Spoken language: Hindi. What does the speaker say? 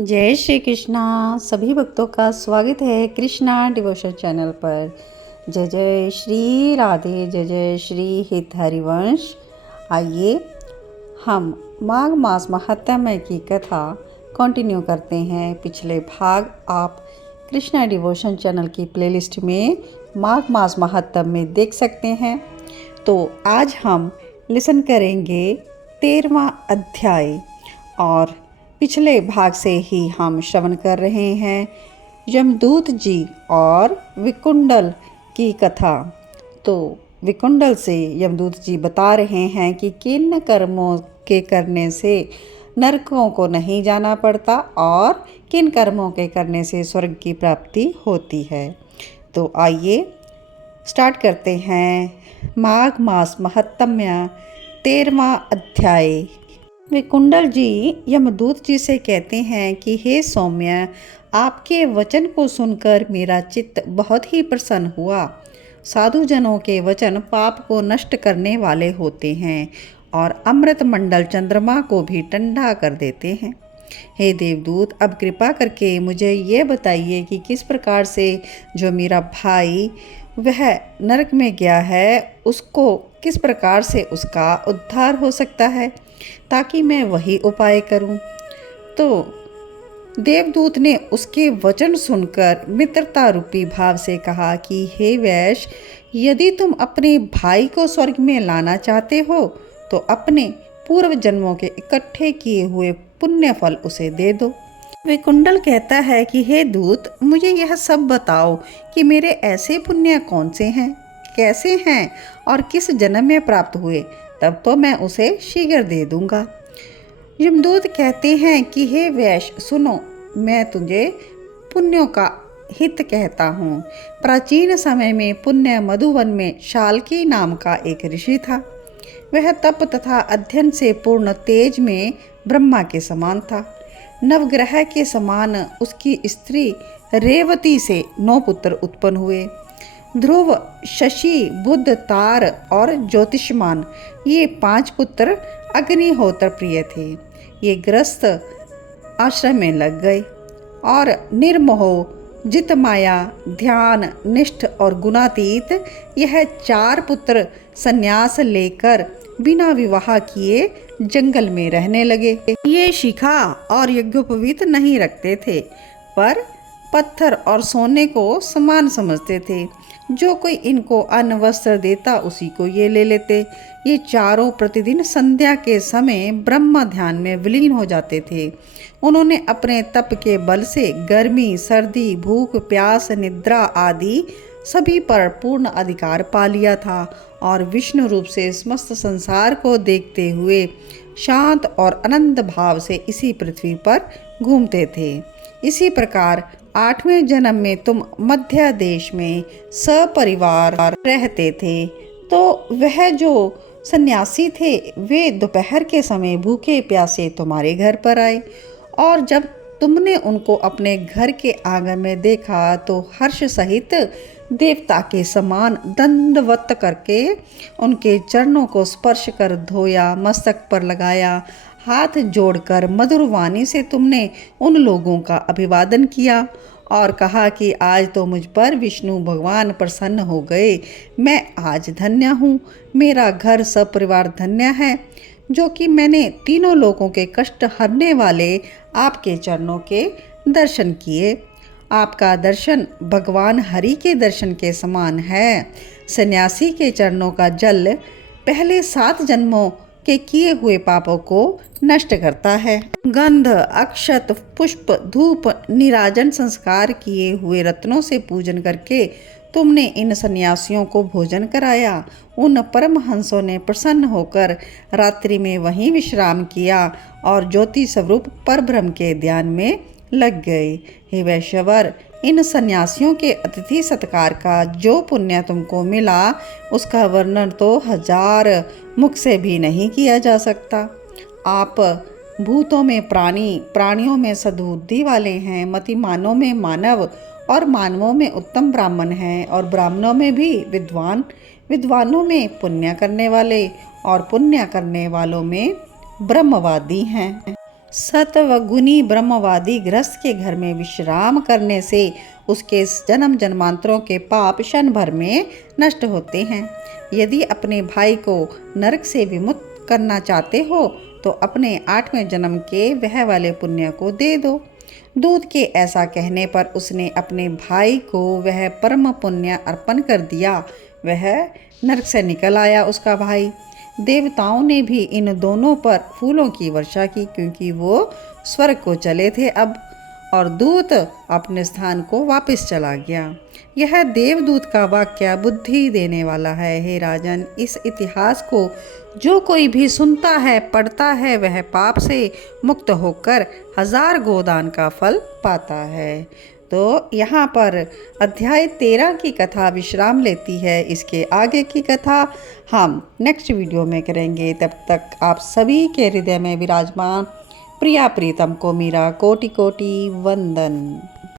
जय श्री कृष्णा। सभी भक्तों का स्वागत है कृष्णा डिवोशन चैनल पर। जय जय श्री राधे, जय जय श्री हित हरिवंश। आइए हम माघ मास महात्म्य की कथा कंटिन्यू करते हैं। पिछले भाग आप कृष्णा डिवोशन चैनल की प्लेलिस्ट में माघ मास महात्म्य में देख सकते हैं। तो आज हम लिसन करेंगे 13वां अध्याय और पिछले भाग से ही हम श्रवण कर रहे हैं यमदूत जी और विकुंडल की कथा। तो विकुंडल से यमदूत जी बता रहे हैं कि किन कर्मों के करने से नरकों को नहीं जाना पड़ता और किन कर्मों के करने से स्वर्ग की प्राप्ति होती है। तो आइए स्टार्ट करते हैं माघ मास महात्म्य 13वां अध्याय। विकुंडल जी यमदूत जी से कहते हैं कि हे सौम्य, आपके वचन को सुनकर मेरा चित्त बहुत ही प्रसन्न हुआ। साधु जनों के वचन पाप को नष्ट करने वाले होते हैं और अमृत मंडल चंद्रमा को भी ठंडा कर देते हैं। हे देवदूत, अब कृपा करके मुझे ये बताइए कि किस प्रकार से जो मेरा भाई वह नरक में गया है उसको किस प्रकार से उसका उद्धार हो सकता है, ताकि मैं वही उपाय करूं। तो देवदूत ने उसके वचन सुनकर मित्रता रूपी भाव से कहा कि हे वैश्य, यदि तुम अपने भाई को स्वर्ग में लाना चाहते हो तो अपने पूर्व जन्मों के इकट्ठे किए हुए पुण्य फल उसे दे दो। विकुंडल कहता है कि हे दूत, मुझे यह सब बताओ कि मेरे ऐसे पुण्य कौन से हैं, कैसे हैं और किस जन्म में प्राप्त हुए, तब तो मैं उसे शीघ्र दे दूंगा। यमदूत कहते हैं कि हे वैश्य सुनो, मैं तुझे पुण्यों का हित कहता हूँ। प्राचीन समय में पुण्य मधुवन में शाल्की नाम का एक ऋषि था। वह तप तथा अध्ययन से पूर्ण तेज में ब्रह्मा के समान था। नवग्रह के समान उसकी स्त्री रेवती से 9 पुत्र उत्पन्न हुए। ध्रुव, शशि, बुध, तार और ज्योतिष्मान ये 5 पुत्र अग्निहोत्र प्रिय थे। ये गृहस्थ आश्रम में लग गए और निर्मोह, जित माया, ध्यान, निष्ठ और गुणातीत यह 4 पुत्र संन्यास लेकर बिना विवाह किए जंगल में रहने लगे। ये शिखा और यज्ञोपवीत नहीं रखते थे, पर पत्थर और सोने को समान समझते थे। जो कोई इनको अन्न वस्त्र देता उसी को ये ले लेते। ये चारों प्रतिदिन संध्या के समय ब्रह्म ध्यान में विलीन हो जाते थे। उन्होंने अपने तप के बल से गर्मी, सर्दी, भूख, प्यास, निद्रा आदि सभी पर पूर्ण अधिकार पा लिया था और विष्णु रूप से समस्त संसार को देखते हुए शांत और आनंद भाव से इसी पृथ्वी पर घूमते थे। इसी प्रकार 8वें जन्म में तुम मध्य देश में सपरिवार रहते थे। तो वह जो सन्यासी थे वे दोपहर के समय भूखे प्यासे तुम्हारे घर पर आए और जब तुमने उनको अपने घर के आंगन में देखा तो हर्ष सहित देवता के समान दंडवत करके उनके चरणों को स्पर्श कर धोया, मस्तक पर लगाया, हाथ जोड़कर मधुर वाणी से तुमने उन लोगों का अभिवादन किया और कहा कि आज तो मुझ पर विष्णु भगवान प्रसन्न हो गए। मैं आज धन्य हूँ, मेरा घर सपरिवार धन्य है, जो कि मैंने तीनों लोगों के कष्ट हरने वाले आपके चरणों के दर्शन किए। आपका दर्शन भगवान हरि के दर्शन के समान है। सन्यासी के चरणों का जल पहले 7 जन्मों के किए हुए पापों को नष्ट करता है। गंध, अक्षत, पुष्प, धूप, निराजन संस्कार किए हुए रत्नों से पूजन करके तुमने इन सन्यासियों को भोजन कराया। उन परमहंसों ने प्रसन्न होकर रात्रि में वहीं विश्राम किया और ज्योति स्वरूप परब्रह्म के ध्यान में लग गए। हे वैश्यवर, इन सन्यासियों के अतिथि सत्कार का जो पुण्य तुमको मिला उसका वर्णन तो 1000 मुख से भी नहीं किया जा सकता। आप भूतों में प्राणी, प्राणियों में सद्बुद्धि वाले हैं, मतिमानों में मानव और मानवों में उत्तम ब्राह्मण हैं और ब्राह्मणों में भी विद्वान, विद्वानों में पुण्य करने वाले और पुण्य करने वालों में ब्रह्मवादी हैं। सत्वगुणी ब्रह्मवादी गृहस्थ के घर में विश्राम करने से उसके जन्म जन्मांतरों के पाप क्षण भर में नष्ट होते हैं। यदि अपने भाई को नरक से विमुक्त करना चाहते हो तो अपने 8वें जन्म के वह वाले पुण्य को दे दो। दूत के ऐसा कहने पर उसने अपने भाई को वह परम पुण्य अर्पण कर दिया। वह नरक से निकल आया उसका भाई। देवताओं ने भी इन दोनों पर फूलों की वर्षा की क्योंकि वो स्वर्ग को चले थे अब, और दूत अपने स्थान को वापस चला गया। यह देवदूत का वाक्य बुद्धि देने वाला है। हे राजन, इस इतिहास को जो कोई भी सुनता है, पढ़ता है, वह पाप से मुक्त होकर 1000 गोदान का फल पाता है। तो यहाँ पर अध्याय 13 की कथा विश्राम लेती है। इसके आगे की कथा हम नेक्स्ट वीडियो में करेंगे। तब तक आप सभी के हृदय में विराजमान प्रिया प्रीतम को मेरा कोटि कोटि वंदन।